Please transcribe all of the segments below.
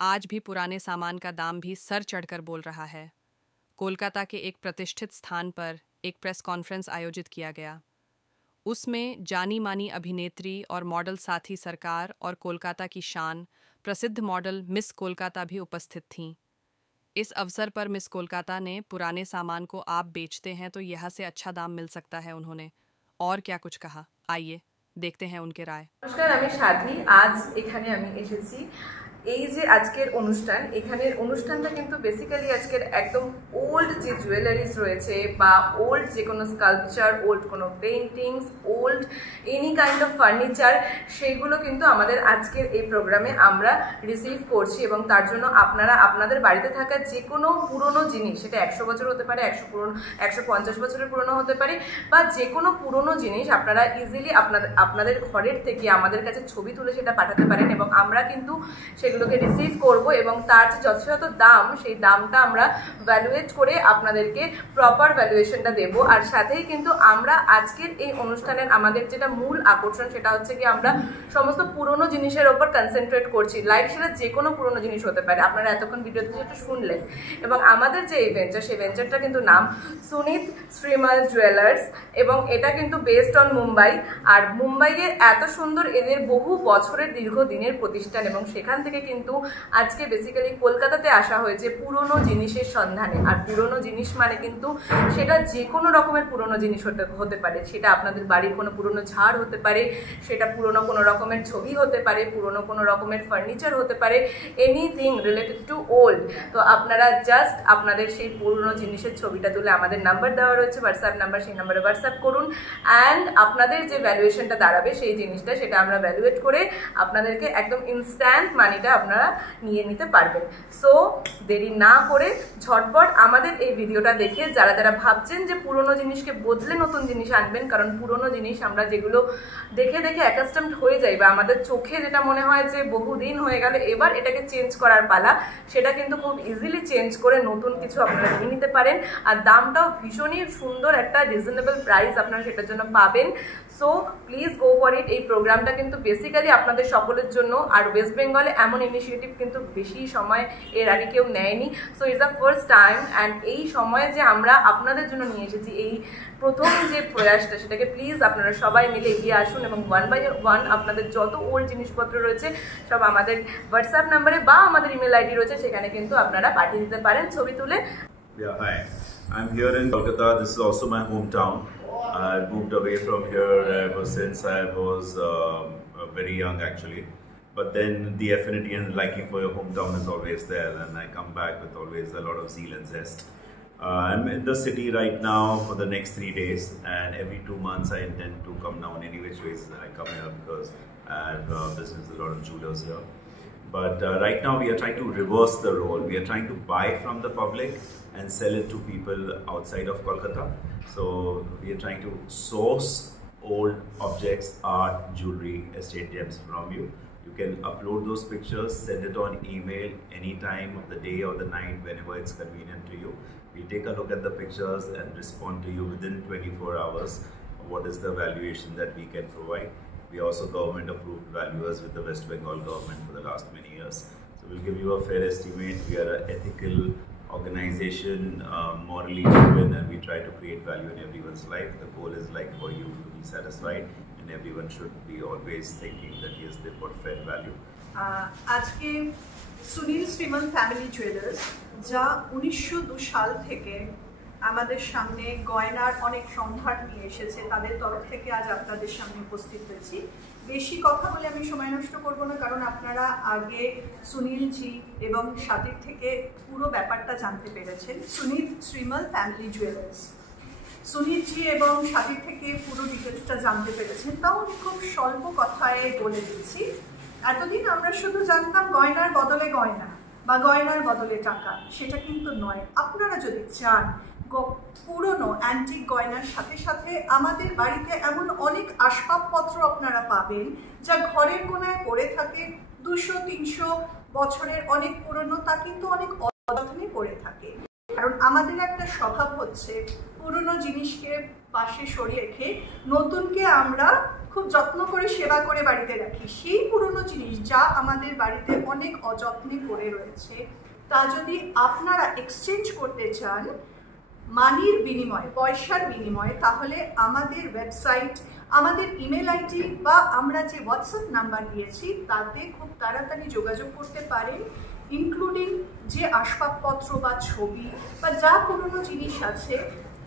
आज भी पुराने सामान का दाम भी सर चढ़कर बोल रहा है। कोलकाता के एक प्रतिष्ठित स्थान पर एक प्रेस कॉन्फ्रेंस आयोजित किया गया। उसमें जानी मानी अभिनेत्री और मॉडल साथी सरकार और कोलकाता की शान प्रसिद्ध मॉडल मिस कोलकाता भी उपस्थित थीं। इस अवसर पर मिस कोलकाता ने पुराने सामान को आप बेचते हैं तो यहाँ से अच्छा दाम मिल सकता है उन्होंने और क्या कुछ कहा। आइए देखते हैं उनके राय। नमस्कार, আমি সাথী। আজ এখানে আমি এসেছি এই যে আজকের অনুষ্ঠান, এখানের অনুষ্ঠানটা কিন্তু বেসিক্যালি আজকের একদম ওল্ড যে জুয়েলারিজ রয়েছে বা ওল্ড যে কোনো স্কাল্পচার, ওল্ড কোনো paintings, old any kind of furniture, সেইগুলো কিন্তু আমাদের আজকের এই প্রোগ্রামে আমরা রিসিভ করছি এবং তার জন্য আপনারা আপনাদের বাড়িতে থাকা যে কোনো পুরনো জিনিস, সেটা 100 বছর হতে পারে, 150 বছরের পুরনো হতে পারে, বা যে কোনো পুরনো জিনিস আপনারা ইজিলি আপনাদের ঘরের থেকে আমাদের কাছে ছবি তুলে সেটা পাঠাতে পারেন এবং আমরা কিন্তু সেগুলোকে রিসিভ করব এবং তার যে যথাযথ দাম, সেই দামটা আমরা ভ্যালুয়েট করে আপনাদেরকে প্রপার ভ্যালুয়েশনটা দেব। আর সাথেই কিন্তু আমরা আজকের এই অনুষ্ঠানের আমাদের যেটা মূল আকর্ষণ, সেটা হচ্ছে কি আমরা সমস্ত পুরনো জিনিসের ওপর কনসেন্ট্রেট করছি। লাইক সেটা যে কোনো পুরনো জিনিস হতে পারে, আপনারা এতক্ষণ ভিডিওতে যেটা শুনলেন। এবং আমাদের যে এই ভেঞ্চার, সেই ভেঞ্চারটা কিন্তু নাম সুনীত শ্রীমল জুয়েলার্স এবং এটা কিন্তু বেসড অন মুম্বাই। আর মুম্বাইয়ে এত সুন্দর এদের বহু বছরের দীর্ঘদিনের প্রতিষ্ঠান এবং সেখান থেকে কিন্তু আজকে বেসিক্যালি কলকাতাতে আসা হয়েছে পুরনো জিনিসের সন্ধানে। আর পুরনো জিনিস মানে কিন্তু সেটা যে কোনো রকমের পুরনো জিনিস হতে পারে, সেটা আপনাদের বাড়ির কোনো পুরনো ঝাড় হতে পারে, সেটা পুরনো কোনো রকমের ছবি হতে পারে, পুরনো কোনো রকমের ফার্নিচার হতে পারে, এনিথিং রিলেটেড টু ওল্ড। তো আপনারা জাস্ট আপনাদের সেই পুরনো জিনিসের ছবিটা তুলে আমাদের নাম্বার দেওয়া রয়েছে, হোয়াটসঅ্যাপ নাম্বার, সেই নাম্বারে হোয়াটসঅ্যাপ করুন অ্যান্ড আপনাদের যে ভ্যালুয়েশনটা দাঁড়াবে সেই জিনিসটা, সেটা আমরা ভ্যালুয়েট করে আপনাদেরকে একদম ইনস্ট্যান্ট মানিটা আপনারা নিয়ে নিতে পারবেন। সো দেরি না করে ঝটপট আমাদের এই ভিডিওটা দেখে যারা যারা ভাবছেন যে পুরনো জিনিসকে বদলে নতুন জিনিস আনবেন, কারণ পুরনো জিনিস আমরা যেগুলো দেখে দেখে অ্যাকাস্টমড হয়ে যাই বা আমাদের চোখে যেটা মনে হয় যে বহুদিন হয়ে গেল, এবার এটাকে চেঞ্জ করার পালা, সেটা কিন্তু খুব ইজিলি চেঞ্জ করে নতুন কিছু আপনারা নিয়ে নিতে পারেন। আর দামটাও ভীষণই সুন্দর, একটা রিজনেবল প্রাইস আপনারা সেটার জন্য পাবেন। So please go for it. এই প্রোগ্রামটা কিন্তু বেসিক্যালি আপনাদের সকলের জন্য। আর ওয়েস্ট বেঙ্গলে এমন ইনিশিয়েটিভ কিন্তু বেশি সময় এর আগে কেউ নেয়নি। So it's the first time and এই সময়ে যে আমরা আপনাদের জন্য নিয়ে এসেছি এই প্রথম যে প্রয়াসটা, সেটাকে প্লিজ আপনারা সবাই মিলে এগিয়ে আসুন এবং 1 by 1 আপনাদের যত ওল্ড জিনিসপত্র রয়েছে সব আমাদের হোয়াটসঅ্যাপ নাম্বারে বা আমাদের ইমেল আইডি রয়েছে, সেখানে কিন্তু আপনারা পাঠিয়ে দিতে পারেন ছবি তুলে। Yeah, hi. I'm here in Kolkata. This is also my hometown. I moved away from here ever since I was very young actually. But then the affinity and liking for your hometown is always there, and I come back with always a lot of zeal and zest. I'm in the city right now for the next 3 days, and every 2 months I intend to come down any which ways I come here because I have business with a lot of jewelers here. But right now we are trying to reverse the role. We are trying to buy from the public and sell it to people outside of Kolkata. So we are trying to source old objects, art, jewelry, estate gems from you. You can upload those pictures, send it on email any time of the day or the night, whenever it's convenient to you. We take a look at the pictures and respond to you within 24 hours. What is the valuation that we can provide? We are also government approved valuers with the West Bengal government for the last many years. So we'll give you a fair estimate. We are an ethical organization, morally driven, and we try to create value in everyone's life. The goal is like for you to be satisfied, and everyone should be always thinking that yes, they've got fair value. আজকে Sunil শ্রীমল family jewellers, যা 1902 সাল থেকে আমাদের সামনে গয়নার অনেক সম্ভার নিয়ে এসেছে, তাদের তরফ থেকে আজ আপনাদের সামনে উপস্থিত হয়েছি। বেশি কথা বলে আমি সময় নষ্ট করব না, কারণ আপনারা আগে সুনীলজি এবং সাথীর থেকে পুরো ব্যাপারটা জানতে পেরেছেন। সুনীল শ্রীমল ফ্যামিলি জুয়েলার্স, সুনীলজি এবং সাথীর থেকে পুরো ডিটেলসটা জানতে পেরেছেন, তাও আমি খুব স্বল্প কথায় বলে দিচ্ছি। এতদিন আমরা শুধু জানতাম গয়নার বদলে গয়না বা গয়নার বদলে টাকা, সেটা কিন্তু নয়। আপনারা যদি চান পুরনো অ্যান্টিক গয়নার সাথে সাথে আমাদের বাড়িতে এমন অনেক আসবাবপত্র আপনারা পাবেন যা ঘরের কোনায় পড়ে থাকে, 200-300 বছরের অনেক পুরনো, তা কিন্তু অনেক অযত্নে পড়ে থাকে। কারণ আমাদের একটা স্বভাব হচ্ছে পুরনো জিনিসকে পাশে সরিয়ে রেখে নতুনকে আমরা খুব খুব যত্ন করে সেবা করে বাড়িতে রাখি, সেই পুরনো জিনিস যা আমাদের বাড়িতে অনেক অযত্নে পড়ে রয়েছে, তা যদি আপনারা এক্সচেঞ্জ করতে চান মানির বিনিময়ে, পয়সার বিনিময়ে, তাহলে আমাদের ওয়েবসাইট, আমাদের ইমেল আইডি বা আমরা যে হোয়াটসঅ্যাপ নাম্বার দিয়েছি তাতে খুব তাড়াতাড়ি যোগাযোগ করতে পারেন, ইনক্লুডিং যে আসবাবপত্র বা ছবি বা যা পুরনো জিনিস আছে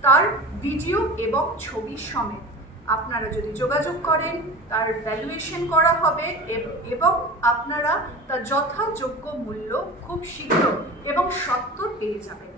তার ভিডিও এবং ছবি সমেত। আপনারা যদি যোগাযোগ করেন তার ভ্যালুয়েশন করা হবে এবং আপনারা তার যথাযোগ্য মূল্য খুব শীঘ্র এবং সত্বর পেয়ে যাবেন।